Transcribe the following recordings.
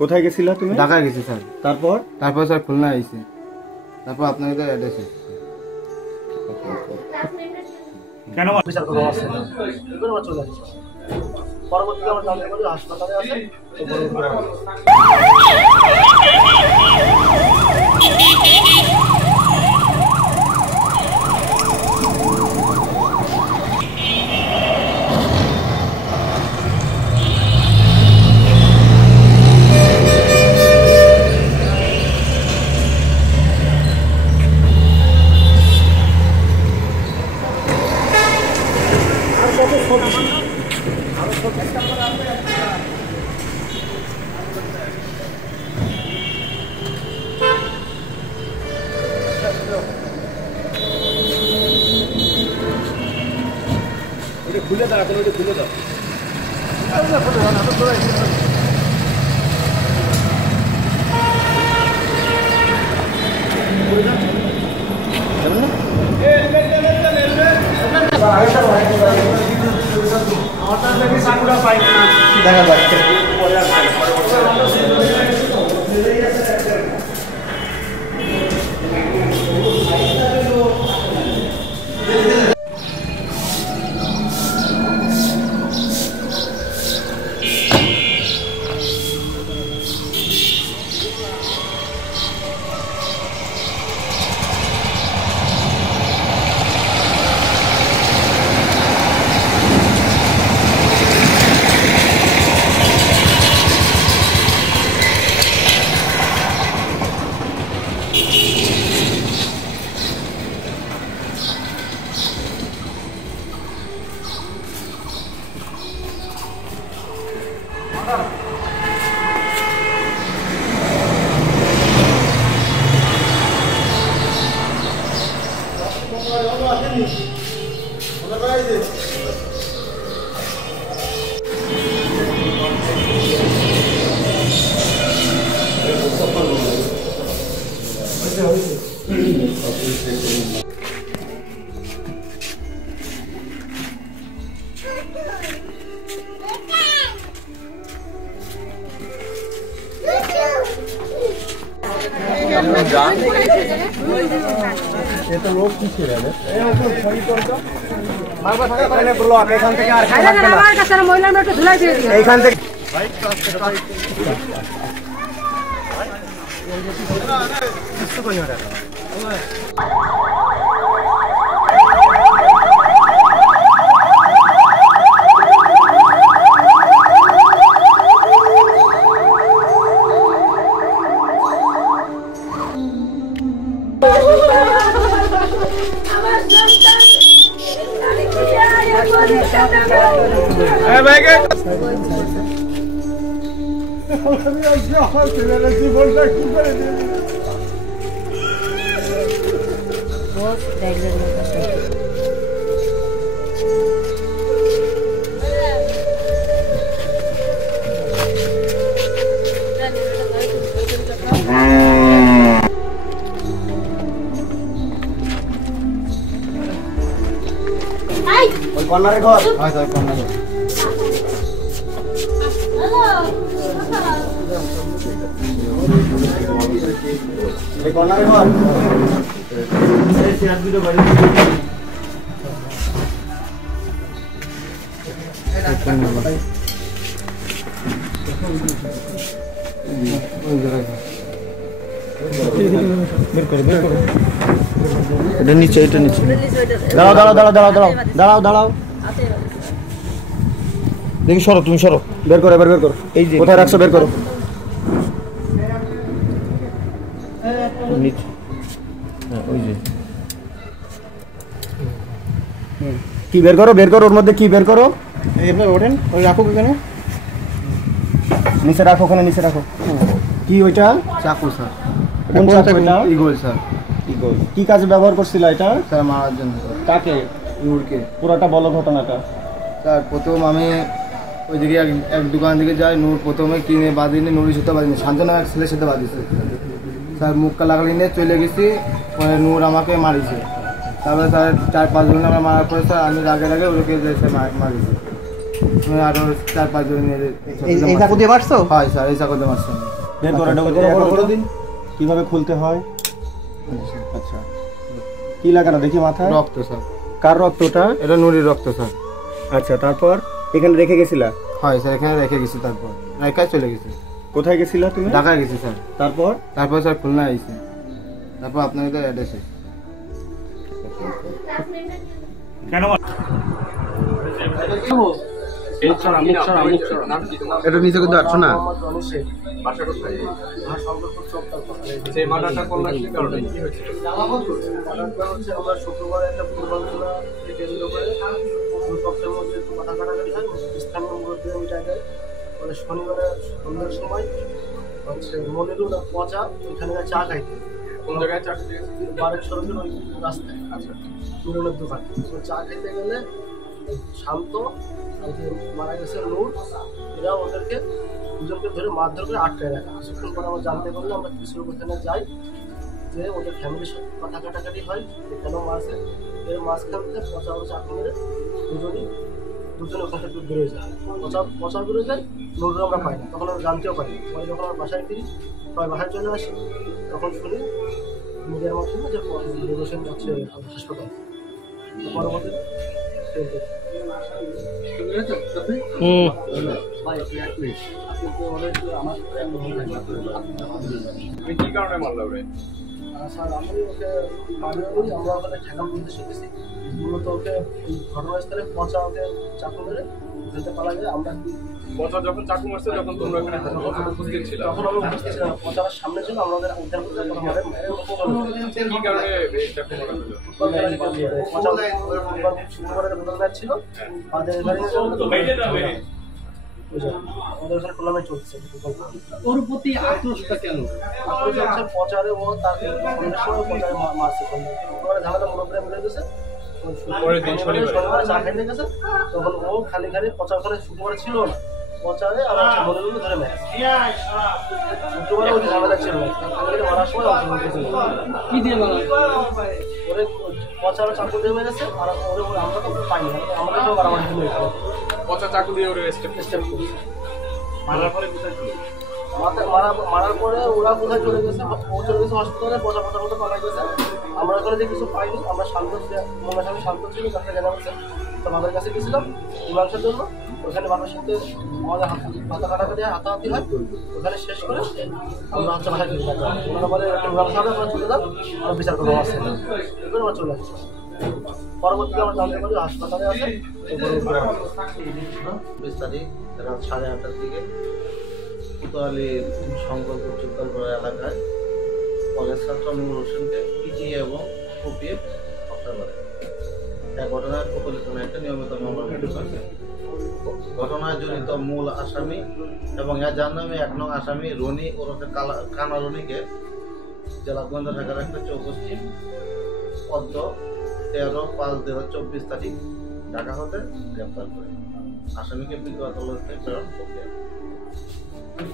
কোথায় গেছিলা তুমি? ঢাকা গেছি স্যার। তারপর স্যার খুলনা আইছি, তারপর আপনাদের অ্যাড্রেস কেন বিচার করবো চলে যাচ্ছে। পরবর্তীতে আমরা জানতে পারি হাসপাতালে আছে। খুলে দাও, এখন খুলে দাও। দেখা যাচ্ছে এইখান থেকে কর্নারে ঘর কর্নারে কর্নারে ঘর এটা নিচে, এটা নিচে। দাঁড়াও দাঁড়াও দাঁড়াও দাঁড়াও দাঁড়াও দাঁড়াও দাঁড়াও দেখি, সরো, তুমি সরো। বের করো, বের করো। এই যে কোথায় রাখছো বের করো। নিচে, হ্যাঁ ওই যে। কি বের করো, বের করো, ওর মধ্যে কি বের করো। এই আপনার ওঠেন, ওই রাখো এখানে, নিচে রাখো, ওখানে নিচে রাখো। কি ওইটা? চাকু স্যার। কোন চাকু এটা? Eagle sir. ইগল। কি কাজে ব্যবহার করছিল এটা? স্যার মারার জন্য। কাকে? নূরকে। পুরোটা বলো ঘটনাটা। স্যার প্রথম আমি ওইদিকে এক দোকান থেকে যাই, নূর প্রথমে কিনে বাঁধিনি, নুরের সাথে বাঁধিনি, শান্তনা এক ছেলের সাথে বাঁধিছে। স্যার মুখটা লাগালি নিয়ে চলে গেছি, পরে নূর আমাকে মারিছে। তারপরে স্যার 4-5 ঘন্টা আমরা মারার পরে স্যার আমি রাগে ওদেরকে স্যার মারিছে। আরো 4-5 জন মিলে এই চাকু দিয়ে মারছো? হয় স্যার, এই চাকু দিয়ে মারছে। কিভাবে খুলতে হয়? আচ্ছা, কি লাগানো দেখি মাথায়? রক্ত স্যার। কার রক্তটা? এটা নুরির রক্ত স্যার। আচ্ছা, তারপর এখানে রেখে গেছিলা? হয় স্যার, এখানে রেখে গেছি। তারপর রেখায় চলে গেছি। কোথায় গেছিলা তুমি? ঢাকায় গেছি স্যার। তারপর স্যার খুলনা আইছে। তারপর আপনাদের অ্যাড্রেসে। এটা নিচে কিন্তু আসছো না। আমরা শুক্রবারে একটা ফুটবল খেলা কেন্দ্র করে দুই পক্ষের মধ্যে একটু কথা কাটাকাটি হয়, স্থানীয় মুরব্বী ওই জায়গায় মানে শনিবারে সন্ধ্যার সময় হচ্ছে মনিরুল পচা ওইখানে চা খাইতে। কোন জায়গায় চা খেতে? বারেক সড়কের ওই রাস্তায়। আচ্ছা, মুরুলের দোকান। তো চা খেতে গেলে শান্ত মারা গেছে নূর, এরা ওদেরকে দুজনকে ধরে মারধর করে আটকায় রাখে। কিছুক্ষণ পরে আমরা জানতে পারলে আমরা কিছু ওখানে যাই, যে ওদের ফ্যামিলির সাথে কথা কাটাকাটি হয় যে কেন মারছে। এর মাঝখান থেকে পচা চাকু মেরে দুজনে ওখান থেকে বেরোয় যায়। পচা বেরোয় যায়, নূররা আমরা পাই না, তখন আমরা জানতেও পারি। পরে যখন আমরা বাসায় ফিরি, সবাই বাসায় চলে আসি, তখন শুনি মিডিয়ার মাধ্যমে যে হোসেন যাচ্ছে হাসপাতাল। পরবর্তী কি কারণে মারলো রে? স্যার আমি ওকে মারধর করি, আমরা ওখানে ঠেকানোর উদ্দেশ্যে গেছি। মূলত ওকে ওই ঘটনাস্থলে পচা ওকে চাকু মেরে ফেলতে পারা যায়। আমরা পচা যখন চাকু মারছে তখন তোমরা ওখানে উপস্থিত ছিল? তখন আমরা উপস্থিত ছিলাম, পচার সামনে ছিল, আমরা ওদের উদ্ধার করতে মারে কি কারণে চাকু মারা হলো? শুক্রবারে ফুটবল ম্যাচ ছিল, আমাদের এবারে আমাদের ওখানে টুর্নামেন্ট চলছে। ওর প্রতি আক্রোশটা কেন? আক্রোশ হচ্ছে পচারে ও তার সন্ধ্যের সময় পচারে মারছে। শুক্রবারে ঝামেলা মুরব্বীরা মিলে গেছে, শনিবারে চা খাইতে গেছে, তখন ও খালি পচা ওখানে শুক্রবারে ছিল না, পচারে আবার মনিরুল ধরে মেরে শুক্রবারে ওই ঝামেলা ছিল খালি মারার সময় কি দিয়ে মারা? ওরে পচারে চাকু দিয়ে মেরেছে। আর ওরে আমরা তো পাইনি, আমরা তো মারামারি ছিল এখানে। পচা চাকু দিয়ে ওরে স্টেপ করেছে। মারার পরে কোথায় ছিল? মারার পরে ওরা কোথায় চলে গেছে, ও চলে গেছে হসপিটালে, পচা মতো পালা গেছে। আমরা ওখানে যে কিছু পাইনি, আমরা শান্ত মনের সামনে শান্ত ছিল, তাকে জানা গেছে। তো বাবার কাছে গেছিলাম মীমাংসার জন্য। ওখানে বাবার সাথে আমাদের হাতা কাটাকাটি হাতাহাতি হয়, ওখানে শেষ করে আমরা হচ্ছে বাসায় চলে যাবো। ওনারা বলে মীমাংসা হবে, আমরা চলে যাবো, আমরা বিচার করবো আমার সাথে। এবার আমরা চলে আসছি। পরবর্তীতে আমরা জানতে পারি হাসপাতালে আছে। 20 তারিখ রাত 8:30টার দিকে কোতোয়ালি সংকল্প উচ্চতরপাড়া এলাকায় কলেজ ছাত্র নূর হোসেনকে পিটিয়ে এবং কুপিয়ে হত্যা করে। এই ঘটনায় প্রকলিত একটা নিয়মিত মামলা রুজু করেছে। ঘটনায় জড়িত মূল আসামি এবং এর যার নামে 1 নং আসামি রনি ওরফে কানা রনিকে জেলা গোয়েন্দা শাখার একটা 64 পদ্ম 13/5/2024 তারিখ ঢাকা হতে গ্রেপ্তার করে আসামিকে বিজ্ঞ আদালতে প্রেরণ প্রক্রিয়া।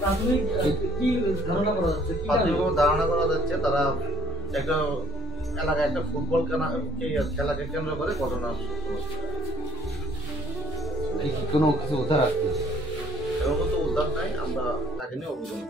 প্রাথমিক কি ধারণা করা যাচ্ছে? ধারণা করা যাচ্ছে তারা একটা এলাকায় একটা ফুটবল খেলাকে কেন্দ্র করে ঘটনা কোনো কিছু উদ্ধার আসছে? এরকম তো উদ্ধার নাই, আমরা তাকে নিয়ে অভিযোগ